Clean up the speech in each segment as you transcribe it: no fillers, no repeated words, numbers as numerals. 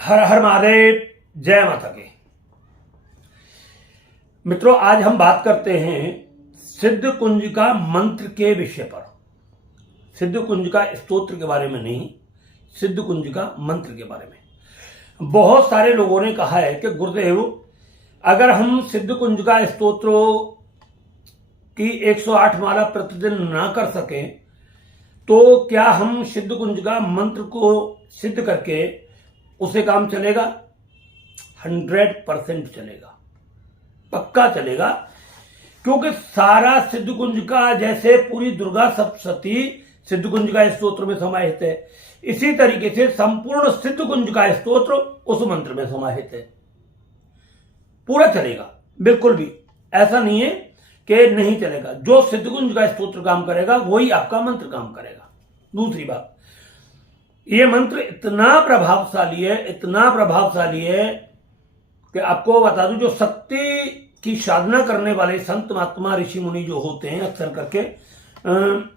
हर हर महादेव। जय माता की। मित्रों, आज हम बात करते हैं सिद्ध कुंज का मंत्र के विषय पर। सिद्ध कुंज का स्तोत्र के बारे में नहीं, सिद्ध कुंज का मंत्र के बारे में। बहुत सारे लोगों ने कहा है कि गुरुदेव, अगर हम सिद्ध कुंज का स्तोत्र की 108 माला प्रतिदिन ना कर सकें तो क्या हम सिद्ध कुंज का मंत्र को सिद्ध करके उसे काम चलेगा? 100% चलेगा, पक्का चलेगा। क्योंकि सारा सिद्ध कुंज का, जैसे पूरी दुर्गा सप्तशती सिद्ध कुंज का स्तोत्र में समाहित है, इसी तरीके से संपूर्ण सिद्ध कुंज का स्तोत्र उस मंत्र में समाहित है। पूरा चलेगा, बिल्कुल भी ऐसा नहीं है कि नहीं चलेगा। जो सिद्ध कुंज का स्तोत्र काम करेगा वही आपका मंत्र काम करेगा। दूसरी बात, यह मंत्र इतना प्रभावशाली है, इतना प्रभावशाली है कि आपको बता दूं, जो शक्ति की साधना करने वाले संत महात्मा ऋषि मुनि जो होते हैं, अक्सर करके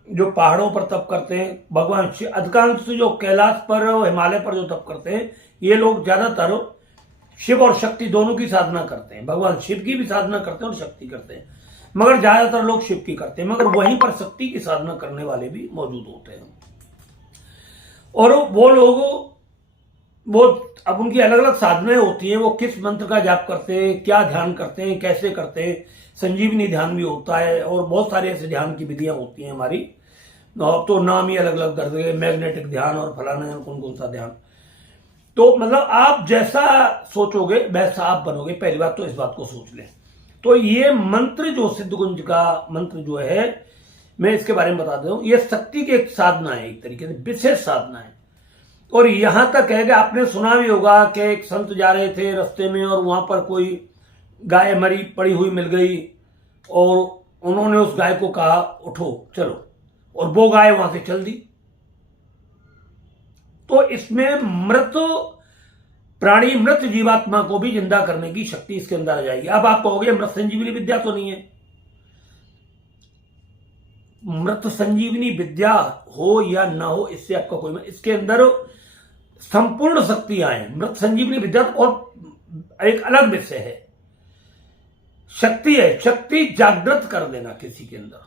जो पहाड़ों पर तप करते हैं, भगवान शिव, अधिकांश जो कैलाश पर और हिमालय पर जो तप करते हैं, ये लोग ज्यादातर शिव और शक्ति दोनों की साधना करते हैं। भगवान शिव की भी साधना करते हैं और शक्ति करते हैं, मगर ज्यादातर लोग शिव की करते हैं, मगर वहीं पर शक्ति की साधना करने वाले भी मौजूद होते हैं। और वो लोग, वो अब उनकी अलग अलग साधनाएं होती हैं, वो किस मंत्र का जाप करते हैं, क्या ध्यान करते हैं, कैसे करते हैं। संजीवनी ध्यान भी होता है और बहुत सारे ऐसे ध्यान की विधियां होती हैं हमारी। अब तो नाम ही अलग अलग दर्ज है, मैग्नेटिक ध्यान और फलाना कौन कौन सा ध्यान। तो मतलब आप जैसा सोचोगे वैसा आप बनोगे। पहली बात तो इस बात को सोच लें। तो ये मंत्र, जो सिद्ध कुंज का मंत्र जो है, मैं इसके बारे में बता दूं, ये शक्ति की एक साधना है, एक तरीके से विशेष साधना है। और यहां तक है कि आपने सुना भी होगा कि एक संत जा रहे थे रास्ते में और वहां पर कोई गाय मरी पड़ी हुई मिल गई और उन्होंने उस गाय को कहा उठो चलो, और वो गाय वहां से चल दी। तो इसमें मृत प्राणी, मृत जीवात्मा को भी जिंदा करने की शक्ति इसके अंदर आ जाएगी। अब आप कहोगे मृत संजीवनी विद्या तो नहीं है। मृत संजीवनी विद्या हो या ना हो, इससे आपका कोई, इसके अंदर संपूर्ण शक्तियां हैं। मृत संजीवनी विद्या तो और एक अलग विषय है। शक्ति है, शक्ति जागृत कर देना किसी के अंदर,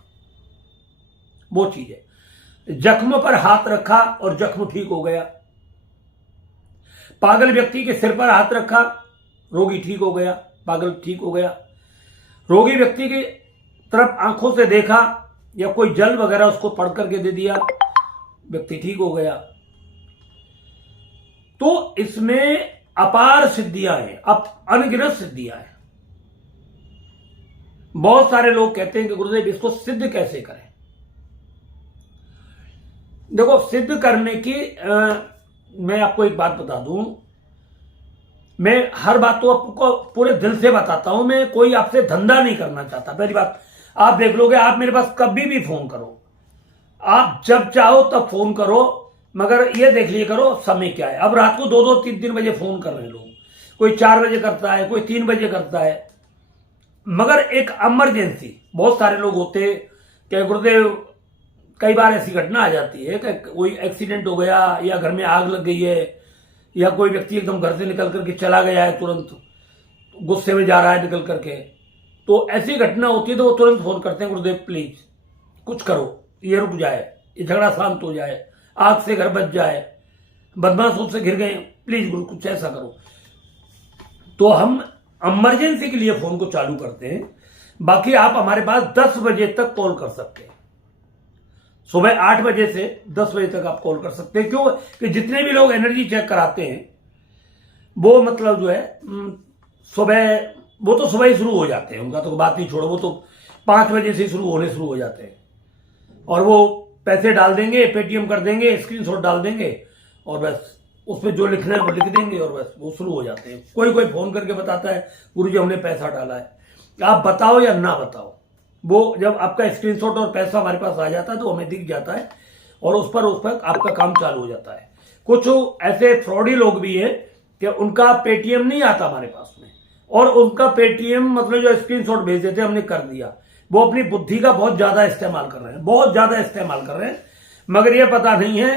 वो चीज है। जख्म पर हाथ रखा और जख्म ठीक हो गया। पागल व्यक्ति के सिर पर हाथ रखा, रोगी ठीक हो गया, पागल ठीक हो गया। रोगी व्यक्ति की तरफ आंखों से देखा या कोई जल वगैरह उसको पढ़ करके दे दिया, व्यक्ति ठीक हो गया। तो इसमें अपार सिद्धियां हैं, अनगिनत सिद्धियां हैं। बहुत सारे लोग कहते हैं कि गुरुदेव इसको सिद्ध कैसे करें। देखो, सिद्ध करने की मैं आपको एक बात बता दूं, मैं हर बात तो आपको पूरे दिल से बताता हूं। मैं कोई आपसे धंधा नहीं करना चाहता। पहली बात, आप देख लोगे, आप मेरे पास कभी भी फोन करो, आप जब चाहो तब फोन करो, मगर ये देख लिया करो समय क्या है। अब रात को 2-2, 3-3 बजे फोन कर रहे हैं लोग, कोई 4 बजे करता है, कोई 3 बजे करता है। मगर एक इमरजेंसी, बहुत सारे लोग होते कि गुरुदेव कई बार ऐसी घटना आ जाती है कि कोई एक्सीडेंट हो गया या घर में आग लग गई है या कोई व्यक्ति एकदम घर से निकल करके चला गया है, तुरंत गुस्से में जा रहा है निकल करके, तो ऐसी घटना होती है तो वो तुरंत फोन करते हैं, गुरुदेव प्लीज कुछ करो, ये रुक जाए, ये झगड़ा शांत हो जाए, आग से घर बच जाए, बदमाशों से घिर गए, प्लीज गुरु कुछ ऐसा करो। तो हम इमरजेंसी के लिए फोन को चालू करते हैं। बाकी आप हमारे पास 10 बजे तक कॉल कर सकते हैं। सुबह 8 बजे से 10 बजे तक आप कॉल कर सकते हैं। क्यों कि जितने भी लोग एनर्जी चेक कराते हैं वो मतलब जो है सुबह, वो तो सुबह ही शुरू हो जाते हैं, उनका तो बात नहीं छोड़ो, वो तो 5 बजे से शुरू हो जाते हैं। और वो पैसे डाल देंगे, पेटीएम कर देंगे, स्क्रीनशॉट डाल देंगे और बस उसमें जो लिखना है वो लिख देंगे और बस वो शुरू हो जाते हैं। कोई कोई फोन करके बताता है गुरुजी हमने पैसा डाला है। आप बताओ या ना बताओ, वो जब आपका स्क्रीनशॉट और पैसा हमारे पास आ जाता है तो हमें दिख जाता है और उस पर आपका काम चालू हो जाता है। कुछ ऐसे फ्रॉडी लोग भी है कि उनका पेटीएम नहीं आता हमारे पास में, और उनका पेटीएम मतलब जो स्क्रीनशॉट भेज देते हमने कर दिया, वो अपनी बुद्धि का बहुत ज्यादा इस्तेमाल कर रहे हैं, बहुत ज्यादा इस्तेमाल कर रहे हैं। मगर ये पता नहीं है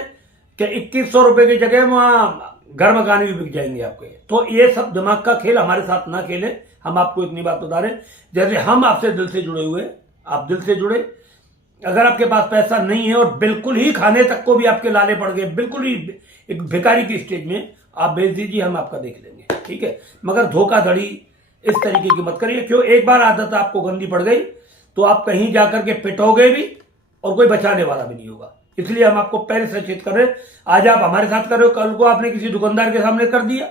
कि 2100 रुपए की जगह वहां घर मकान भी बिक जाएंगे आपके। तो ये सब दिमाग का खेल हमारे साथ ना खेलें। हम आपको इतनी बात बता रहे हैं, जैसे हम आपसे दिल से जुड़े हुए, आप दिल से जुड़े। अगर आपके पास पैसा नहीं है और बिल्कुल ही खाने तक को भी आपके लाले पड़ गए, बिल्कुल ही एक भिखारी की स्टेज में, आप भेज दीजिए, हम आपका देख लेंगे, ठीक है। मगर धोखाधड़ी इस तरीके की मत करिए। क्यों? एक बार आदत आपको गंदी पड़ गई तो आप कहीं जाकर के पिटोगे भी और कोई बचाने वाला भी नहीं होगा। इसलिए हम आपको पहले से सचेत कर रहे हैं। आज आप हमारे साथ कर रहे हो, कल को आपने किसी दुकानदार के सामने कर दिया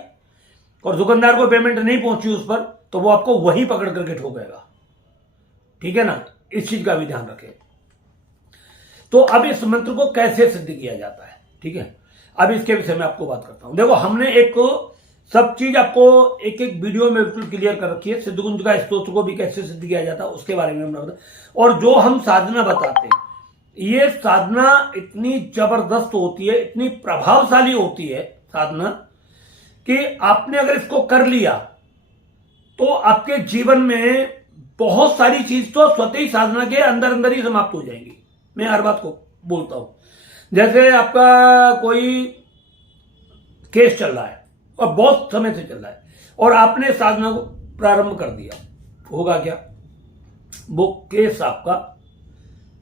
और दुकानदार को पेमेंट नहीं पहुंची उस पर, तो वो आपको वहीं पकड़ करके ठोकेगा, ठीक है ना। इस चीज का भी ध्यान रखें। तो अब इस मंत्र को कैसे सिद्ध किया जाता है, ठीक है, अब इसके विषय में आपको बात करता हूं। देखो, हमने एक सब चीज आपको एक एक वीडियो में बिल्कुल क्लियर कर रखी है। सिद्ध कुंज का स्तोत्र को भी कैसे सिद्ध किया जाता है उसके बारे में हमने बताया। और जो हम साधना बताते हैं, ये साधना इतनी जबरदस्त होती है, इतनी प्रभावशाली होती है साधना, कि आपने अगर इसको कर लिया तो आपके जीवन में बहुत सारी चीज तो स्वतः ही साधना के अंदर अंदर ही समाप्त हो जाएंगी। मैं हर बात को बोलता हूं। जैसे आपका कोई केस चल रहा है और बहुत समय से चल रहा है और आपने साधना को प्रारंभ कर दिया, होगा क्या? वो केस आपका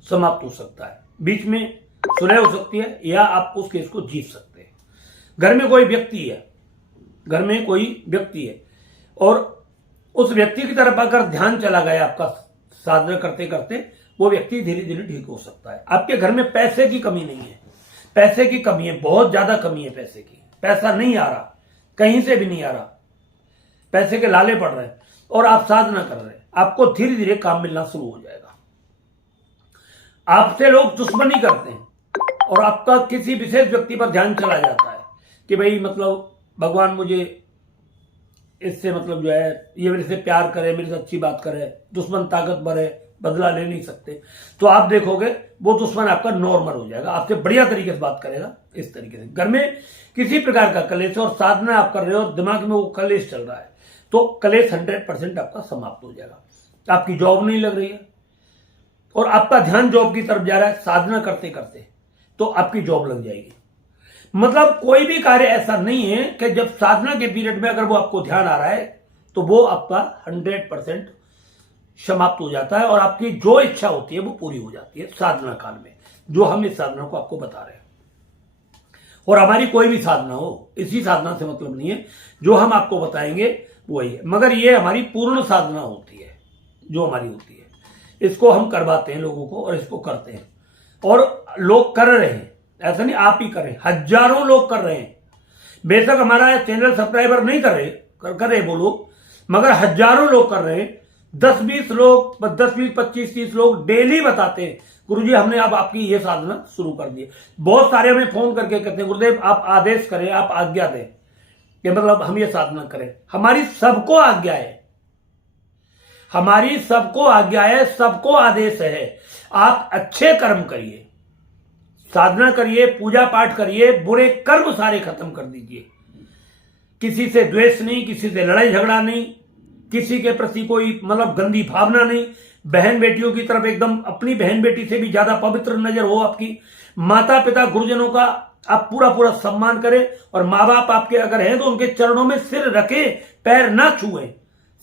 समाप्त हो सकता है, बीच में सुलह हो सकती है, या आप उस केस को जीत सकते हैं। घर में कोई व्यक्ति है, घर में कोई व्यक्ति है और उस व्यक्ति की तरफ अगर ध्यान चला गया आपका साधना करते करते, वो व्यक्ति धीरे धीरे ठीक हो सकता है। आपके घर में पैसे की कमी नहीं है, पैसे की कमी है, बहुत ज्यादा कमी है पैसे की। पैसा नहीं आ रहा, कहीं से भी नहीं आ रहा, पैसे के लाले पड़ रहे हैं और आप साधना कर रहे हैं, आपको धीरे धीरे काम मिलना शुरू हो जाएगा। आपसे लोग दुश्मनी करते हैं और आपका किसी विशेष व्यक्ति पर ध्यान चला जाता है कि भाई मतलब भगवान मुझे इससे मतलब जो है ये मेरे से प्यार करे, मेरे से अच्छी बात करे, दुश्मन ताकतवर है, बदला ले नहीं सकते। तो आप देखोगे वो दुश्मन आपका नॉर्मल हो जाएगा, आपसे बढ़िया तरीके से बात करेगा। इस तरीके से घर में किसी प्रकार का कलेश और साधना आप कर रहे हो, दिमाग में वो कलेश चल रहा है, तो कलेश 100% आपका समाप्त हो जाएगा। आपकी जॉब नहीं लग रही है और आपका ध्यान जॉब की तरफ जा रहा है साधना करते करते, तो आपकी जॉब लग जाएगी। मतलब कोई भी कार्य ऐसा नहीं है कि जब साधना के पीरियड में अगर वो आपको ध्यान आ रहा है तो वो आपका 100% समाप्त हो जाता है और आपकी जो इच्छा होती है वो पूरी हो जाती है साधना काल में, जो हम इस साधना को आपको बता रहे हैं। और हमारी कोई भी साधना हो, इसी साधना से मतलब नहीं है, जो हम आपको बताएंगे वही है। मगर ये हमारी पूर्ण साधना होती है जो हमारी होती है, इसको हम करवाते हैं लोगों को और इसको करते हैं और लोग कर रहे हैं। ऐसा नहीं आप ही करें, हजारों लोग कर रहे हैं। बेशक हमारा चैनल सब्सक्राइबर नहीं कर रहे वो लोग, मगर हजारों लोग कर रहे हैं। 10-20 लोग, 10-20, 25-30 लोग डेली बताते हैं गुरुजी हमने अब आपकी ये साधना शुरू कर दी। बहुत सारे हमें फोन करके कहते हैं गुरुदेव आप आदेश करें, आप आज्ञा दें कि मतलब हम ये साधना करें। हमारी सबको आज्ञा है, हमारी सबको आज्ञा है, सबको आदेश है। आप अच्छे कर्म करिए, साधना करिए, पूजा पाठ करिए, बुरे कर्म सारे खत्म कर दीजिए। किसी से द्वेष नहीं, किसी से लड़ाई झगड़ा नहीं, किसी के प्रति कोई मतलब गंदी भावना नहीं। बहन बेटियों की तरफ एकदम अपनी बहन बेटी से भी ज्यादा पवित्र नजर हो आपकी। माता पिता गुरुजनों का आप पूरा पूरा सम्मान करें और माँ बाप आपके अगर हैं तो उनके चरणों में सिर रखें, पैर ना छुएं।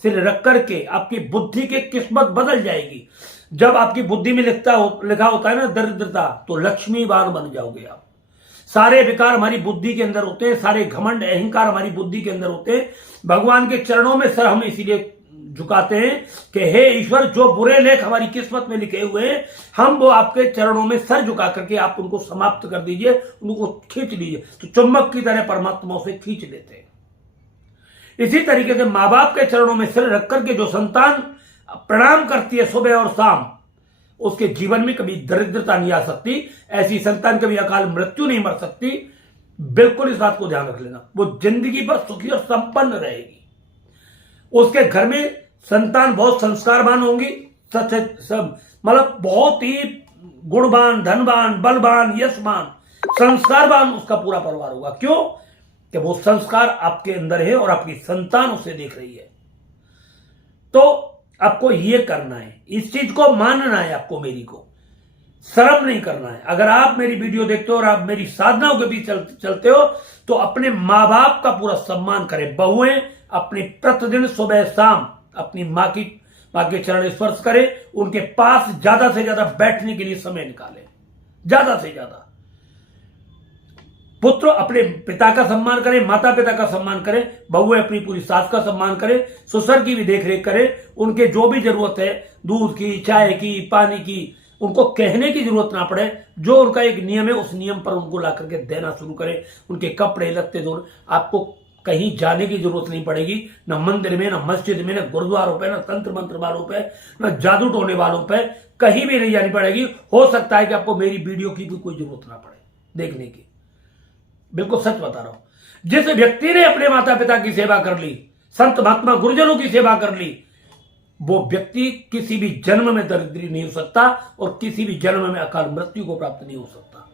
सिर रख करके आपकी बुद्धि की किस्मत बदल जाएगी। जब आपकी बुद्धि में लिखा होता है ना दरिद्रता, तो लक्ष्मीवान बन जाओगे आप। सारे विकार हमारी बुद्धि के अंदर होते हैं, सारे घमंड अहंकार हमारी बुद्धि के अंदर होते हैं। भगवान के चरणों में सर हम इसीलिए झुकाते हैं कि हे ईश्वर, जो बुरे लेख हमारी किस्मत में लिखे हुए हैं, हम वो आपके चरणों में सर झुका करके आप उनको समाप्त कर दीजिए, उनको खींच लीजिए। तो चुम्बक की तरह परमात्मा उसे खींच लेते हैं। इसी तरीके से माँ बाप के चरणों में सिर रख करके जो संतान प्रणाम करती है सुबह और शाम, उसके जीवन में कभी दरिद्रता नहीं आ सकती। ऐसी संतान कभी अकाल मृत्यु नहीं मर सकती। बिल्कुल इस बात को ध्यान रख लेना। वो जिंदगी भर सुखी और संपन्न रहेगी। उसके घर में संतान बहुत संस्कारवान होंगी, सब मतलब बहुत ही गुणवान, धनवान, बलवान, यशवान, संस्कारवान उसका पूरा परिवार होगा। क्यों? कि वो संस्कार आपके अंदर है और आपकी संतान उसे देख रही है। तो आपको ये करना है, इस चीज को मानना है आपको, मेरी को। शर्म नहीं करना है। अगर आप मेरी वीडियो देखते हो और आप मेरी साधनाओं के बीच चलते हो तो अपने माँ बाप का पूरा सम्मान करें। बहुएं अपनी प्रतिदिन सुबह शाम अपनी माँ के चरण स्पर्श करें, उनके पास ज्यादा से ज्यादा बैठने के लिए समय निकालें, ज्यादा से ज्यादा। पुत्र अपने पिता का सम्मान करें, माता पिता का सम्मान करें, बहुएं अपनी पूरी सास का सम्मान करें, ससुर की भी देखरेख करें, उनके जो भी जरूरत है दूध की, चाय की, पानी की, उनको कहने की जरूरत ना पड़े। जो उनका एक नियम है उस नियम पर उनको ला करके देना शुरू करें। उनके कपड़े लत्ते धोने, आपको कहीं जाने की जरूरत नहीं पड़ेगी, ना मंदिर में, ना मस्जिद में, ना गुरुद्वारों पे, ना तंत्र मंत्र वालों पे, ना जादू टोने वालों पे, कहीं भी नहीं जानी पड़ेगी। हो सकता है कि आपको मेरी वीडियो की भी कोई जरूरत ना पड़े देखने की, बिल्कुल सच बता रहा हूं। जिस व्यक्ति ने अपने माता पिता की सेवा कर ली, संत महात्मा गुरुजनों की सेवा कर ली, वो व्यक्ति किसी भी जन्म में दरिद्री नहीं हो सकता और किसी भी जन्म में अकाल मृत्यु को प्राप्त नहीं हो सकता।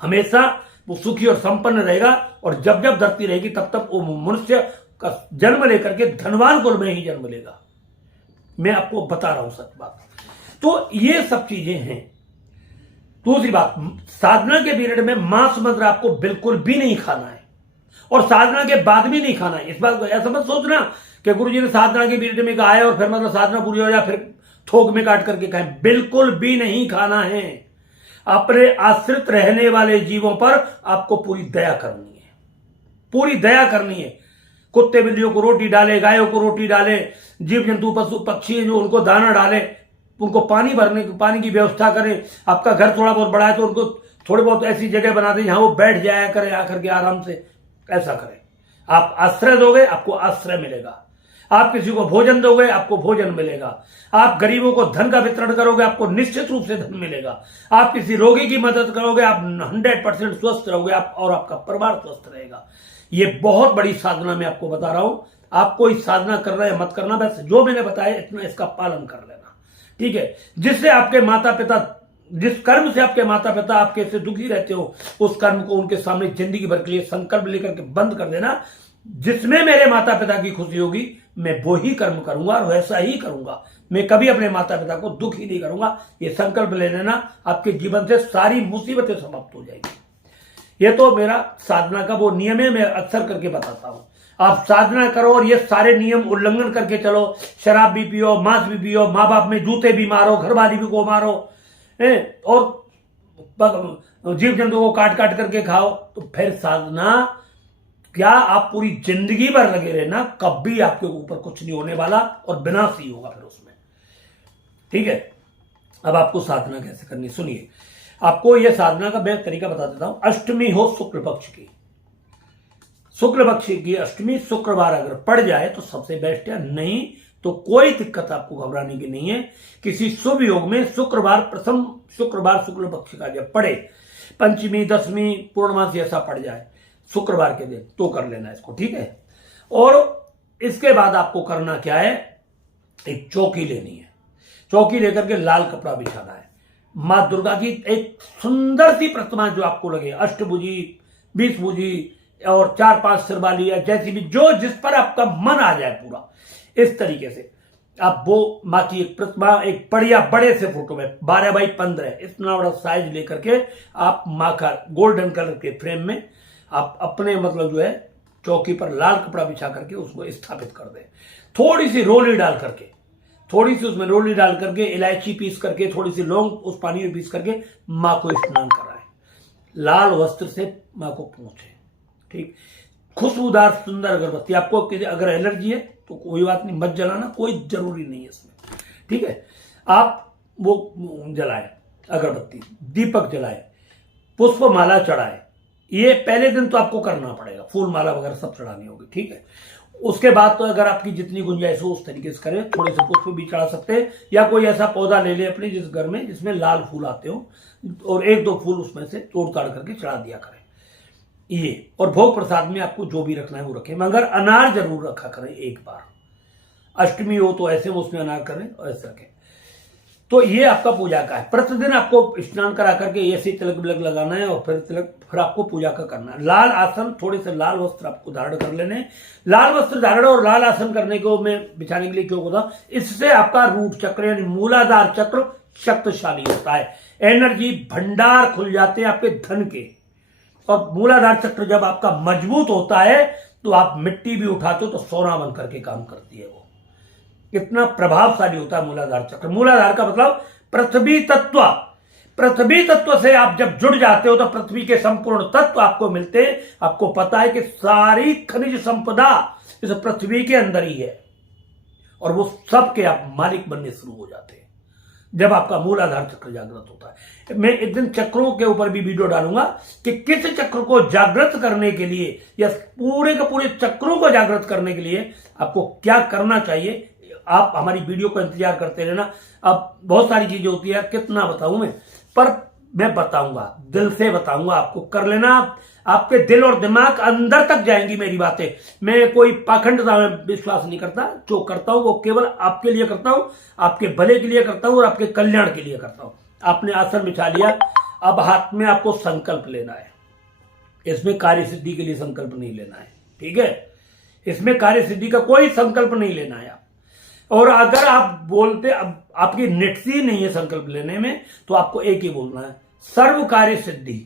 हमेशा वो सुखी और संपन्न रहेगा और जब जब धरती रहेगी तब तक वो मनुष्य का जन्म लेकर के धनवान कुल में ही जन्म लेगा। मैं आपको बता रहा हूं सच बात। तो ये सब चीजें हैं। दूसरी बात, साधना के पीरियड में मांस मदिर आपको बिल्कुल भी नहीं खाना है और साधना के बाद भी नहीं खाना है। इस बात को ऐसा मत सोचना कि गुरुजी ने साधना के पीरियड में कहा है और फिर मतलब साधना पूरी हो जाए फिर थोक में काट करके खाएं, बिल्कुल भी नहीं खाना है। अपने आश्रित रहने वाले जीवों पर आपको पूरी दया करनी है, पूरी दया करनी है। कुत्ते बिल्लियों को रोटी डाले, गायों को रोटी डाले, जीव जंतु पशु पक्षी जो उनको दाना डाले, उनको पानी की व्यवस्था करें। आपका घर थोड़ा बहुत बड़ा है तो उनको थोड़ी बहुत ऐसी जगह बना दें जहां वो बैठ जाया करें आकर के आराम से, ऐसा करें। आप आश्रय दोगे आपको आश्रय मिलेगा, आप किसी को भोजन दोगे आपको भोजन मिलेगा, आप गरीबों को धन का वितरण करोगे आपको निश्चित रूप से धन मिलेगा, आप किसी रोगी की मदद करोगे आप 100% स्वस्थ रहोगे, आप और आपका परिवार स्वस्थ रहेगा। ये बहुत बड़ी साधना मैं आपको बता रहा हूं। आपको इस साधना करना है मत करना, बस जो मैंने बताया इतना इसका पालन कर लेना, ठीक है। जिससे आपके माता पिता, जिस कर्म से आपके माता पिता आपके से दुखी रहते हो, उस कर्म को उनके सामने जिंदगी भर के लिए संकल्प लेकर के बंद कर देना। जिसमें मेरे माता पिता की खुशी होगी मैं वो ही कर्म करूंगा और वैसा ही करूंगा। मैं कभी अपने माता पिता को दुखी नहीं करूंगा। ये संकल्प ले लेना, आपके जीवन से सारी मुसीबतें समाप्त हो जाएगी। ये तो मेरा साधना का वो नियम है, मैं अक्सर करके बताता हूं। आप साधना करो और ये सारे नियम उल्लंघन करके चलो, शराब भी पियो, मांस भी पियो, माँ बाप में जूते भी मारो, घरवाली भी को मारो और जीव जंतु को काट काट करके खाओ, तो फिर साधना क्या आप पूरी जिंदगी भर लगे रहना, कभी आपके ऊपर कुछ नहीं होने वाला और विनाश ही होगा फिर उसमें, ठीक है। अब आपको साधना कैसे करनी सुनिए। आपको यह साधना का मैं तरीका बता देता हूं। अष्टमी हो शुक्ल पक्ष की, शुक्ल पक्ष की अष्टमी शुक्रवार अगर पड़ जाए तो सबसे बेस्ट है, नहीं तो कोई दिक्कत आपको घबराने की नहीं है। किसी शुभ योग में शुक्रवार, प्रथम शुक्रवार शुक्ल पक्ष का जब पड़े, पंचमी दसवीं पूर्णमासी ऐसा पड़ जाए शुक्रवार के दिन, तो कर लेना इसको, ठीक है। और इसके बाद आपको करना क्या है, एक चौकी लेनी है। चौकी लेकर के लाल कपड़ा बिछाना है। मां दुर्गा की एक सुंदर सी प्रतिमा जो आपको लगे, अष्टभुजी, 20 भुजी और 4-5 सिर वाली या जैसी भी, जो जिस पर आपका मन आ जाए पूरा, इस तरीके से आप वो मां की एक प्रतिमा, एक बढ़िया बड़े से फोटो में 12x15 इतना बड़ा साइज लेकर के आप मां का गोल्डन कलर के फ्रेम में आप अपने मतलब जो है चौकी पर लाल कपड़ा बिछा करके उसको स्थापित कर दें। थोड़ी सी रोली डाल करके, थोड़ी सी उसमें रोली डाल करके, इलायची पीस करके, थोड़ी सी लौंग उस पानी में पीस करके मां को स्नान कराएं, लाल वस्त्र से मां को पोंछे, ठीक। खुशबूदार सुंदर अगरबत्ती, आपको अगर एलर्जी है तो कोई बात नहीं, मत जलाना, कोई जरूरी नहीं है इसमें, ठीक है। आप वो जलाएं अगरबत्ती, दीपक जलाएं, पुष्प माला चढ़ाएं। ये पहले दिन तो आपको करना पड़ेगा, फूल माला वगैरह सब चढ़ानी होगी, ठीक है। उसके बाद तो अगर आपकी जितनी गुंजाइश हो उस तरीके से करें, थोड़े से पुष्प भी चढ़ा सकते हैं या कोई ऐसा पौधा ले ले अपने जिस घर में जिसमें लाल फूल आते हो और 1-2 फूल उसमें से तोड़ ताड़ करके चढ़ा दिया करें ये। और भोग प्रसाद में आपको जो भी रखना है वो रखें, मगर अनार जरूर रखा करें एक बार। अष्टमी हो तो ऐसे उसमें अनार करें और ऐसे रखें। तो ये आपका पूजा का है। प्रतिदिन आपको स्नान करा करके ऐसे तिलक बिलक लगाना है और फिर आपको पूजा का करना है। लाल आसन, थोड़े से लाल वस्त्र आपको धारण कर लेने। लाल वस्त्र धारण और लाल आसन करने को मैं बिछाने के लिए क्यों होता, इससे आपका रूट चक्र यानी मूलाधार चक्र शक्तिशाली होता है। एनर्जी भंडार खुल जाते हैं आपके धन के। और मूलाधार चक्र जब आपका मजबूत होता है तो आप मिट्टी भी उठाते हो तो सोना बन करके काम करती है। वो कितना प्रभावशाली होता है मूलाधार चक्र। मूलाधार का मतलब पृथ्वी तत्व। पृथ्वी तत्व से आप जब जुड़ जाते हो तो पृथ्वी के संपूर्ण तत्व आपको मिलते हैं। आपको पता है कि सारी खनिज संपदा इस पृथ्वी के अंदर ही है और वो सब के आप मालिक बनने शुरू हो जाते हैं जब आपका मूलाधार चक्र जागृत होता है। मैं एक दिन चक्रों के ऊपर भी वीडियो डालूंगा कि किस चक्र को जागृत करने के लिए या पूरे के पूरे चक्रों को जागृत करने के लिए आपको क्या करना चाहिए। आप हमारी वीडियो को इंतजार करते रहना। अब बहुत सारी चीजें होती है, कितना बताऊं मैं, पर मैं बताऊंगा, दिल से बताऊंगा, आपको कर लेना। आपके दिल और दिमाग अंदर तक जाएंगी मेरी बातें। मैं कोई पाखंडता में विश्वास नहीं करता। जो करता हूं वो केवल आपके लिए करता हूं, आपके भले के लिए करता हूं और आपके कल्याण के लिए करता हूं। आपने आसन बिछा लिया, अब हाथ में आपको संकल्प लेना है। इसमें कार्य सिद्धि के लिए संकल्प नहीं लेना है, ठीक है। इसमें कार्य सिद्धि का कोई संकल्प नहीं लेना है। और अगर आप बोलते, अब आपकी निटसी नहीं है संकल्प लेने में, तो आपको एक ही बोलना है, सर्व कार्य सिद्धि।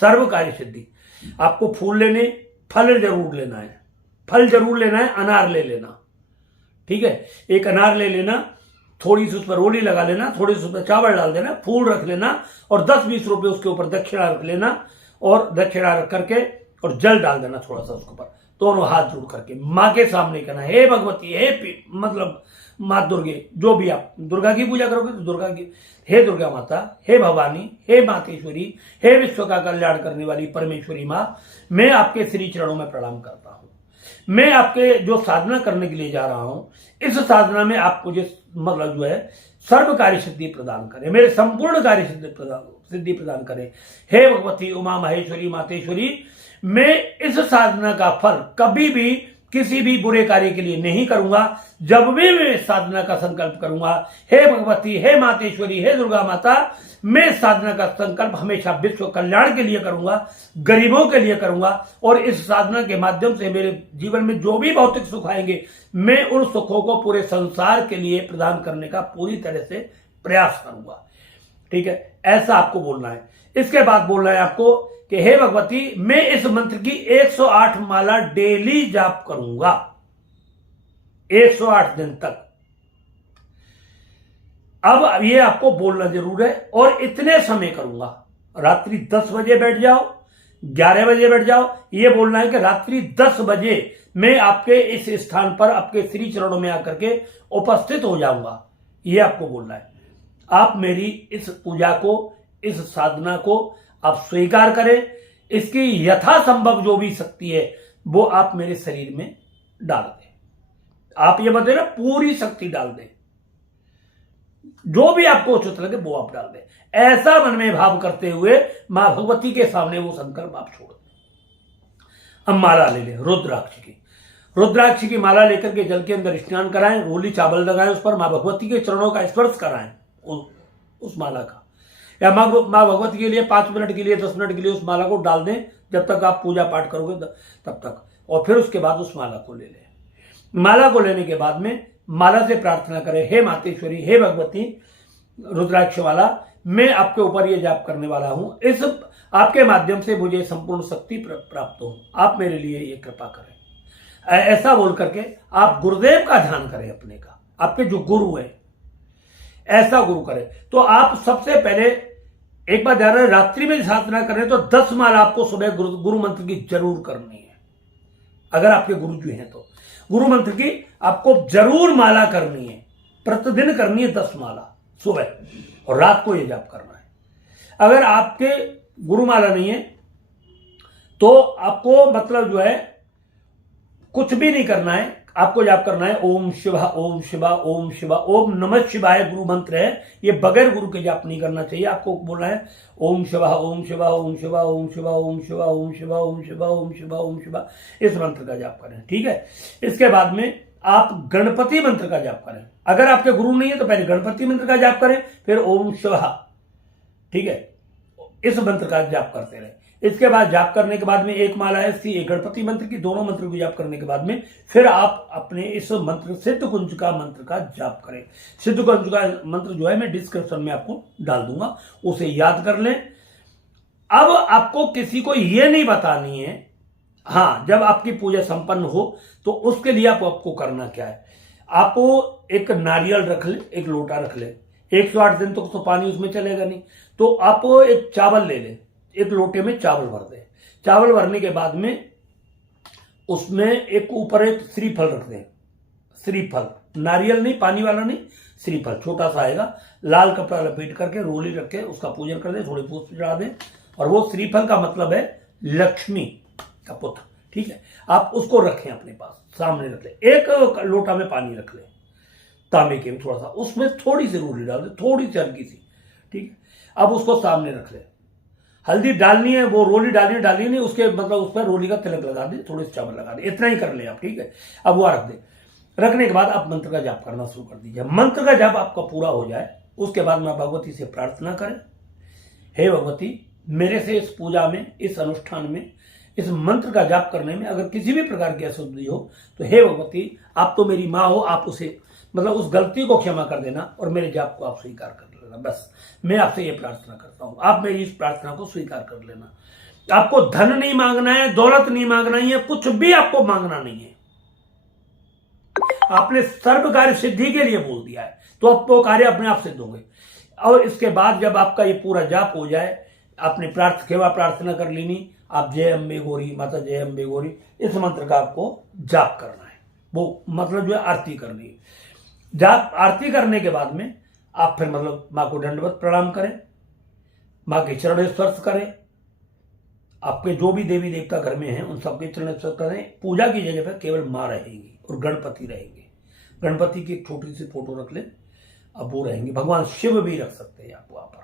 सर्व कार्य सिद्धि। आपको फूल लेने, फल जरूर लेना है, फल जरूर लेना है। अनार ले लेना, ठीक है। एक अनार ले लेना, थोड़ी सी उस पर रोली लगा लेना, थोड़ी सी उस पर चावल डाल देना, फूल रख लेना और 10-20 रुपए उसके ऊपर दक्षिणा रख लेना और दक्षिणा रख करके और जल डाल देना थोड़ा सा उसके ऊपर। दोनों हाथ जोड़ करके मां के सामने कहना, हे भगवती, हे मतलब मां दुर्गे, जो भी आप दुर्गा की पूजा करोगे तो दुर्गा की, हे दुर्गा माता, हे भवानी, हे मातेश्वरी, हे विश्व का कल्याण करने वाली परमेश्वरी मां, मैं आपके श्री चरणों में प्रणाम करता हूं। मैं आपके जो साधना करने के लिए जा रहा हूं, इस साधना में आप मुझे मतलब जो है सर्व कार्य सिद्धि प्रदान करें, मेरे संपूर्ण कार्य सिद्धि प्रदान करें। हे भगवती उमा महेश्वरी मातेश्वरी, मैं इस साधना का फल कभी भी किसी भी बुरे कार्य के लिए नहीं करूंगा। जब भी मैं साधना का संकल्प करूंगा, हे भगवती, हे मातेश्वरी, हे दुर्गा माता, मैं साधना का संकल्प हमेशा विश्व कल्याण के लिए करूंगा, गरीबों के लिए करूंगा। और इस साधना के माध्यम से मेरे जीवन में जो भी भौतिक सुख आएंगे, मैं उन सुखों को पूरे संसार के लिए प्रदान करने का पूरी तरह से प्रयास करूंगा, ठीक है। ऐसा आपको बोलना है। इसके बाद बोलना है आपको कि हे भगवती, मैं इस मंत्र की 108 माला डेली जाप करूंगा, 108 दिन तक। अब ये आपको बोलना जरूर है और इतने समय करूंगा। रात्रि 10 बजे बैठ जाओ, 11 बजे बैठ जाओ, ये बोलना है कि रात्रि 10 बजे मैं आपके इस स्थान पर आपके श्री चरणों में आकर के उपस्थित हो जाऊंगा, ये आपको बोलना है। आप मेरी इस पूजा को, इस साधना को आप स्वीकार करें। इसकी यथासंभव जो भी शक्ति है वो आप मेरे शरीर में डाल दें। आप ये मत देना पूरी शक्ति डाल दें, जो भी आपको उचित लगे वो आप डाल दें। ऐसा मन में भाव करते हुए मां भगवती के सामने वो संकल्प आप छोड़ दें। अब माला ले लें रुद्राक्ष की। रुद्राक्ष की माला लेकर के जल के अंदर स्नान कराएं, रोली चावल लगाएं, उस पर मां भगवती के चरणों का स्पर्श कराएं उस माला का, या मां भगवती के लिए 5 मिनट के लिए, 10 मिनट के लिए उस माला को डाल दें जब तक आप पूजा पाठ करोगे तब तक। और फिर उसके बाद उस माला को ले लें। माला को लेने के बाद में माला से प्रार्थना करें, हे मातेश्वरी, हे भगवती, रुद्राक्ष वाला, मैं आपके ऊपर ये जाप करने वाला हूं, इस आपके माध्यम से मुझे संपूर्ण शक्ति प्राप्त हो, आप मेरे लिए ये कृपा करें। ऐसा बोल करके आप गुरुदेव का ध्यान करें, अपने का, आपके जो गुरु है, ऐसा गुरु करें। तो आप सबसे पहले एक बार ध्यान रहे, रात्रि में साधना करें तो 10 माला आपको सुबह गुरु मंत्र की जरूर करनी है। अगर आपके गुरु जी हैं तो गुरु मंत्र की आपको जरूर माला करनी है, प्रतिदिन करनी है 10 माला सुबह, और रात को ये जाप करना है। अगर आपके गुरु माला नहीं है तो आपको मतलब जो है कुछ भी नहीं करना है, आपको जाप करना है ओम शिवा ओम शिवा ओम शिवा ओम नमः शिवाय गुरु मंत्र है, ये बगैर गुरु के जाप नहीं करना चाहिए। आपको बोलना है ओम शिवा ओम शिवा ओम शिवा ओम शिवा ओम शिवा ओम शिवा ओम शिवा ओम शिवा ओम शिवा, इस मंत्र का जाप करें, ठीक है। इसके बाद में आप गणपति मंत्र का जाप करें। अगर आपके गुरु नहीं है तो पहले गणपति मंत्र का जाप करें, फिर ओम शिवः, ठीक है, इस मंत्र का जाप करते रहे। इसके बाद जाप करने के बाद में एक माला है इसकी, एक गणपति मंत्र की, दोनों मंत्र को जाप करने के बाद में फिर आप अपने इस मंत्र सिद्ध कुंज का मंत्र का जाप करें। सिद्ध कुंज का मंत्र जो है मैं डिस्क्रिप्शन में आपको डाल दूंगा, उसे याद कर लें। अब आपको किसी को यह नहीं बतानी है, हाँ, जब आपकी पूजा संपन्न हो तो उसके लिए आपको करना क्या है। आपको एक नारियल रख ले, एक लोटा रख ले, 108 दिन तक तो पानी उसमें चलेगा नहीं, तो आप एक चावल ले ले, एक लोटे में चावल भर दे। चावल भरने के बाद में उसमें एक ऊपर एक श्रीफल रख दे, श्रीफल, नारियल नहीं, पानी वाला नहीं, श्रीफल छोटा सा आएगा, लाल कपड़ा लपेट करके रोली रख के उसका पूजन कर दे, थोड़ी पुष्प चढ़ा दे। और वो श्रीफल का मतलब है लक्ष्मी का पुत्र, ठीक है। आप उसको रखें अपने पास, सामने रख ले। एक लोटा में पानी रख ले, तांबे के में थोड़ा सा, उसमें थोड़ी सी रोली डाल दे, थोड़ी सी हल्की सी, ठीक है। अब उसको सामने रख ले। हल्दी डालनी है, वो रोली डालनी नहीं, उसके मतलब उस पर रोली का तिलक लगा दे, थोड़े से चावल लगा दे, इतना ही कर ले आप, ठीक है। अब वो रख दे। रखने के बाद आप मंत्र का जाप करना शुरू कर दीजिए। मंत्र का जाप आपका पूरा हो जाए उसके बाद में भगवती से प्रार्थना करें, हे भगवती, मेरे से इस पूजा में, इस अनुष्ठान में, इस मंत्र का जाप करने में अगर किसी भी प्रकार की अशुद्धि हो तो हे भगवती, आप तो मेरी माँ हो, आप उसे मतलब उस गलती को क्षमा कर देना और मेरे जाप को आप स्वीकार कर लेना। बस मैं आपसे ये प्रार्थना करता हूं, आप मेरी इस प्रार्थना को स्वीकार कर लेना। आपको धन नहीं मांगना है, दौलत नहीं मांगना है, कुछ भी आपको मांगना नहीं है। आपने सर्व कार्य सिद्धि के लिए बोल दिया है तो अब वो कार्य अपने आप सिद्ध होंगे। और इसके बाद जब आपका ये पूरा जाप हो जाए, आपने प्रार्थना कर लेनी, आप जय अम्बे गौरी माता, जय अम्बे गौरी, इस मंत्र का आपको जाप करना है। वो मतलब जो है आरती करनी है। जाप आरती करने के बाद में आप फिर मतलब माँ को दंडवत प्रणाम करें, माँ के चरण स्पर्श करें। आपके जो भी देवी देवता घर में हैं उन सबके चरण स्पर्श करें। पूजा की जगह पर केवल माँ रहेंगी और गणपति रहेंगे। गणपति की एक छोटी सी फोटो रख लें, अब वो रहेंगे। भगवान शिव भी रख सकते हैं आप वहां पर,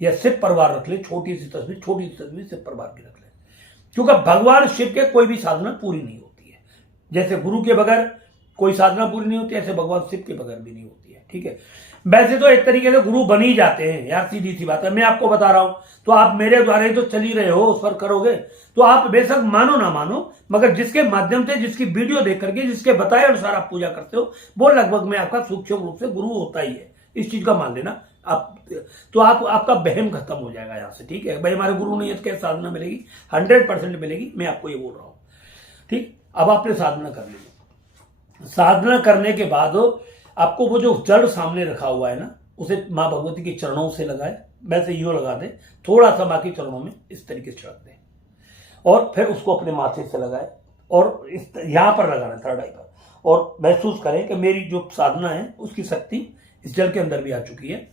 या शिव परिवार रख ले, छोटी सी तस्वीर शिव परिवार की रख ले, क्योंकि भगवान शिव के कोई भी साधना पूरी नहीं होती है। जैसे गुरु के बगैर कोई साधना पूरी नहीं होती, ऐसे भगवान शिव के बगैर भी नहीं होती है, ठीक है। वैसे तो एक तरीके से गुरु बन ही जाते हैं यार, सीधी सी बात है, मैं आपको बता रहा हूं, तो आप मेरे द्वारा ही तो चल ही रहे हो, उस पर करोगे तो आप बेशक मानो ना मानो, मगर जिसके माध्यम से, जिसकी वीडियो देख करके, जिसके बताए अनुसार आप पूजा करते हो, वो लगभग में आपका सूक्ष्म रूप से गुरु होता ही है। इस चीज का मान लेना आप, तो आपका बहम खत्म हो जाएगा यहां से, ठीक है। भाई हमारे गुरु नहीं है तो क्या साधना मिलेगी? 100% मिलेगी, मैं आपको ये बोल रहा हूं, ठीक। अब आपने साधना कर ली। साधना करने के बाद आपको वो जो जल सामने रखा हुआ है ना, उसे माँ भगवती के चरणों से लगाए, वैसे यूं लगा दे, थोड़ा सा माँ के चरणों में इस तरीके से रख दे, और फिर उसको अपने माथे से लगाए और इस यहां पर लगाना है, थर्ड आई पर, और महसूस करें कि मेरी जो साधना है उसकी शक्ति इस जल के अंदर भी आ चुकी है।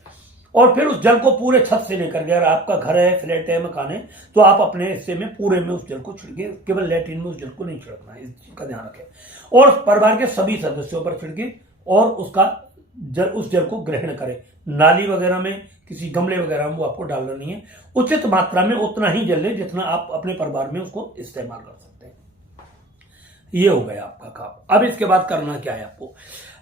और फिर उस जल को पूरे छत से लेकर के, अगर आपका घर है, फ्लैट है, मकान है, तो आप अपने हिस्से में पूरे में उस जल को छिड़के, केवल लैट्रिन में उस जल को नहीं छिड़कना है, इस चीज का ध्यान रखें। और परिवार के सभी सदस्यों पर छिड़के और उस जल को ग्रहण करें। नाली वगैरह में, किसी गमले वगैरह में वो आपको डालना नहीं है। उचित मात्रा में उतना ही जल लें जितना आप अपने परिवार में उसको इस्तेमाल कर सकते हैं। ये हो गया आपका काम। अब इसके बाद करना क्या है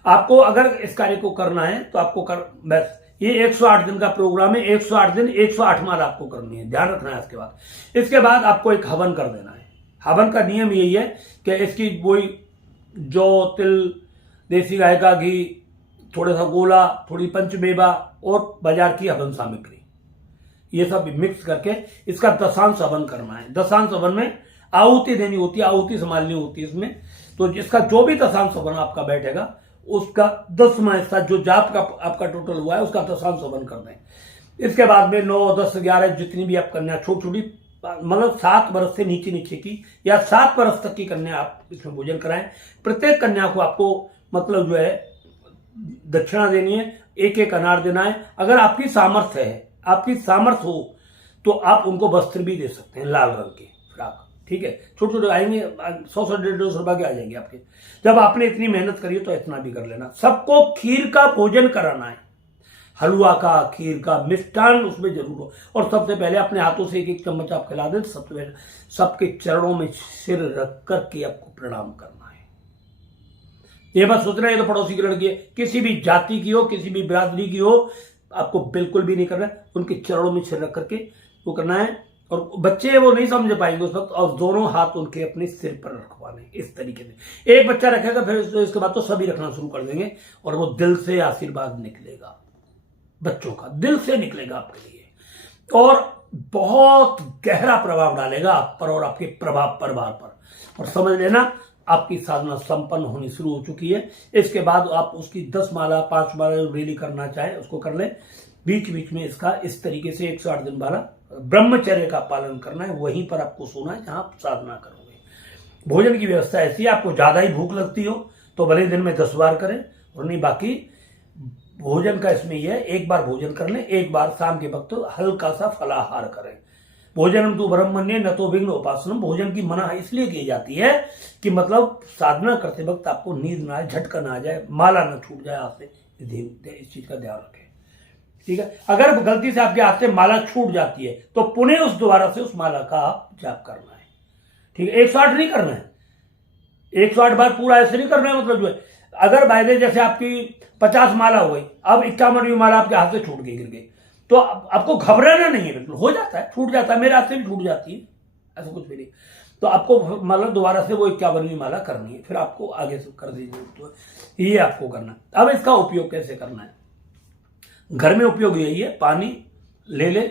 आपको अगर इस कार्य को करना है तो आपको बस ये 108 दिन का प्रोग्राम है, 108 दिन 108 माला आपको करनी है, ध्यान रखना है। इसके बाद आपको एक हवन कर देना है। हवन का नियम यही है कि इसकी वही जौ, तिल, देसी गाय का घी, थोड़ा सा गोला, थोड़ी पंचमेवा और बाजार की हवन सामग्री, ये सब मिक्स करके इसका दशांश हवन करना है। दशांश हवन में आहुति देनी होती है, आहुति संभालनी होती है इसमें। तो जिसका जो भी दशांश हवन आपका बैठेगा उसका 10वां हिस्सा जो जाप का आपका टोटल हुआ है उसका दशांश हवन कर दें। इसके बाद में 9, 10, 11 जितनी भी आप कन्या, छोटी छोटी मतलब 7 वर्ष से नीचे की या 7 वर्ष तक की कन्या आप इसमें भोजन कराएं। प्रत्येक कन्या को आपको मतलब जो है दक्षिणा देनी है, एक अनार देना है। अगर आपकी सामर्थ्य है, आपकी सामर्थ्य हो तो आप उनको वस्त्र भी दे सकते हैं, लाल रंग की फ्राक, ठीक है। छोटे छोटे आएंगे, 100-150 रुपए के आ जाएंगे आपके। जब आपने इतनी मेहनत करी तो इतना भी कर लेना। सबको खीर का भोजन कराना है, हलवा का, खीर का, मिष्ठान उसमें जरूर हो। और सबसे पहले अपने हाथों से एक चम्मच आप खिला दें। सबसे पहले सबके चरणों में सिर रख कर के आपको प्रणाम करना है। ये बस सोचना ये तो पड़ोसी की लड़की है, किसी भी जाति की हो, किसी भी बिरादरी की हो, आपको बिल्कुल भी नहीं करना है। उनके चरणों में सिर रख करके वो करना है। और बच्चे वो नहीं समझ पाएंगे उस वक्त, और दोनों हाथ उनके अपने सिर पर रखवाने इस तरीके से। एक बच्चा रखेगा, फिर इसके बाद तो सभी रखना शुरू कर देंगे, और वो दिल से आशीर्वाद निकलेगा, बच्चों का दिल से निकलेगा आपके लिए, और बहुत गहरा प्रभाव डालेगा आप पर और आपके प्रभाव परिवार पर। और समझ लेना आपकी साधना संपन्न होनी शुरू हो चुकी है। इसके बाद आप उसकी 10 माला 5 माला डेली करना चाहे उसको कर ले। बीच बीच में इसका इस तरीके से 108 दिन वाला ब्रह्मचर्य का पालन करना है। वहीं पर आपको सोना है जहां आप साधना करोगे। भोजन की व्यवस्था ऐसी है, आपको ज्यादा ही भूख लगती हो तो भले दिन में 10 बार करें, और नहीं बाकी भोजन का इसमें यह है, एक बार भोजन कर लें, एक बार शाम के वक्त हल्का सा फलाहार करें। भोजनम तो ब्रह्मण्य न तो विघ्न उपासनम। भोजन की मना इसलिए की जाती है कि मतलब साधना करते वक्त आपको नींद ना आए, झटका ना आ जाए, माला न छूट जाए हाथ से, इस चीज का ध्यान रखें। ठीक है, अगर गलती से आपके हाथ से माला छूट जाती है तो पुनः उस दोबारा से उस माला का आप जाप करना है। ठीक है, 108 नहीं करना है, 108 बार पूरा ऐसे नहीं करना है। मतलब जो है, अगर बायदे जैसे आपकी 50 माला हो गई, अब 51वीं माला आपके हाथ से छूट गई, गिर गई, तो आपको घबराना नहीं है, बिल्कुल हो जाता है, छूट जाता है, मेरे हाथ से भी छूट जाती है, ऐसा कुछ भी नहीं। तो आपको मतलब दोबारा से वो 51वीं माला करनी है, फिर आपको आगे से कर दीजिए। तो ये आपको करना। अब इसका उपयोग कैसे करना है? घर में उपयोग यही है, पानी ले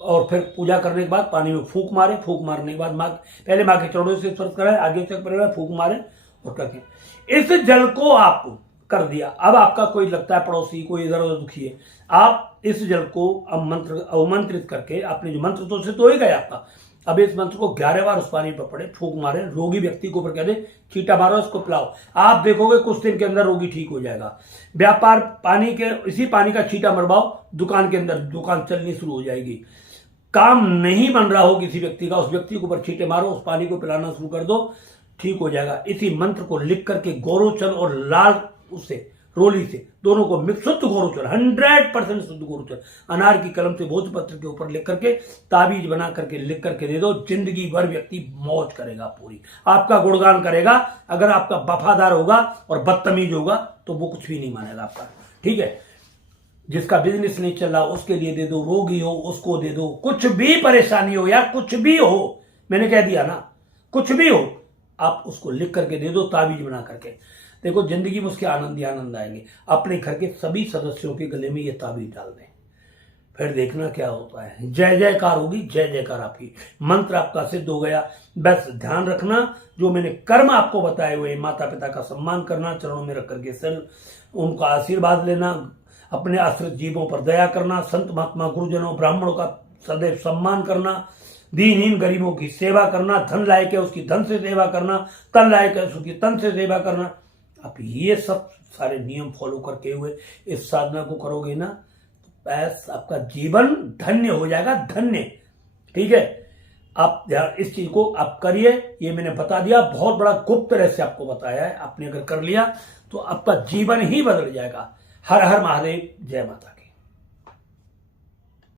और फिर पूजा करने के बाद पानी में फूंक मारे, फूंक मारने के बाद पहले माँ के चरणों से स्पर्श कराए, आगे तक फूंक मारे और करके इस जल को आप कर दिया। अब आपका कोई लगता है पड़ोसी, कोई इधर उधर दुखी है, आप इस जल को अवमंत्रित करके, आपने जो मंत्र तो उसे तो ही गया आपका, अब इस मंत्र को 11 बार उस पानी पर पड़े, फूंक मारे, रोगी व्यक्ति को ऊपर कह दे, छींटा मारो, इसको पिलाओ। आप देखोगे कुछ दिन के अंदर रोगी ठीक हो जाएगा। व्यापार पानी के, इसी पानी का छींटा मरवाओ दुकान के अंदर, दुकान चलनी शुरू हो जाएगी। काम नहीं बन रहा हो किसी व्यक्ति का, उस व्यक्ति के ऊपर छींटे मारो, उस पानी को पिलाना शुरू कर दो, ठीक हो जाएगा। इसी मंत्र को लिख करके गोरोचन और लाल उससे रोली से दोनों को मिक्स, शुद्ध गोरोचन, 100% शुद्ध गोरोचन, अनार की कलम से भोजपत्र के ऊपर लिख करके ताबीज बना करके लिख करके दे दो। जिंदगी भर व्यक्ति मौज करेगा, पूरी आपका गुणगान करेगा। अगर आपका वफादार होगा और बदतमीज होगा तो वो कुछ भी नहीं मानेगा आपका। ठीक है, जिसका बिजनेस नहीं चल रहा उसके लिए दे दो, रोगी हो उसको दे दो, कुछ भी परेशानी हो या कुछ भी हो, मैंने कह दिया ना, कुछ भी हो आप उसको लिख करके दे दो, ताबीज बना करके। देखो जिंदगी में उसके आनंद ही आनंद आएंगे। अपने घर के सभी सदस्यों के गले में ये ताबीज डाल दें, फिर देखना क्या होता है। जय जयकार होगी, जय जयकार आपकी। मंत्र आपका सिद्ध हो गया। बस ध्यान रखना, जो मैंने कर्म आपको बताए हुए, माता पिता का सम्मान करना, चरणों में रख करके सिर उनका आशीर्वाद लेना, अपने आश्रित जीवों पर दया करना, संत महात्मा गुरुजनों ब्राह्मणों का सदैव सम्मान करना, दीनहीन गरीबों की सेवा करना, धन लायक है उसकी धन से सेवा करना, तन लायक है उसकी तन से सेवा करना। आप ये सब सारे नियम फॉलो करके हुए इस साधना को करोगे ना, बस आपका जीवन धन्य हो जाएगा, धन्य। ठीक है, आप इस चीज को आप करिए। ये मैंने बता दिया, बहुत बड़ा गुप्त रहस्य आपको बताया है। आपने अगर कर लिया तो आपका जीवन ही बदल जाएगा। हर हर महादेव, जय माता की।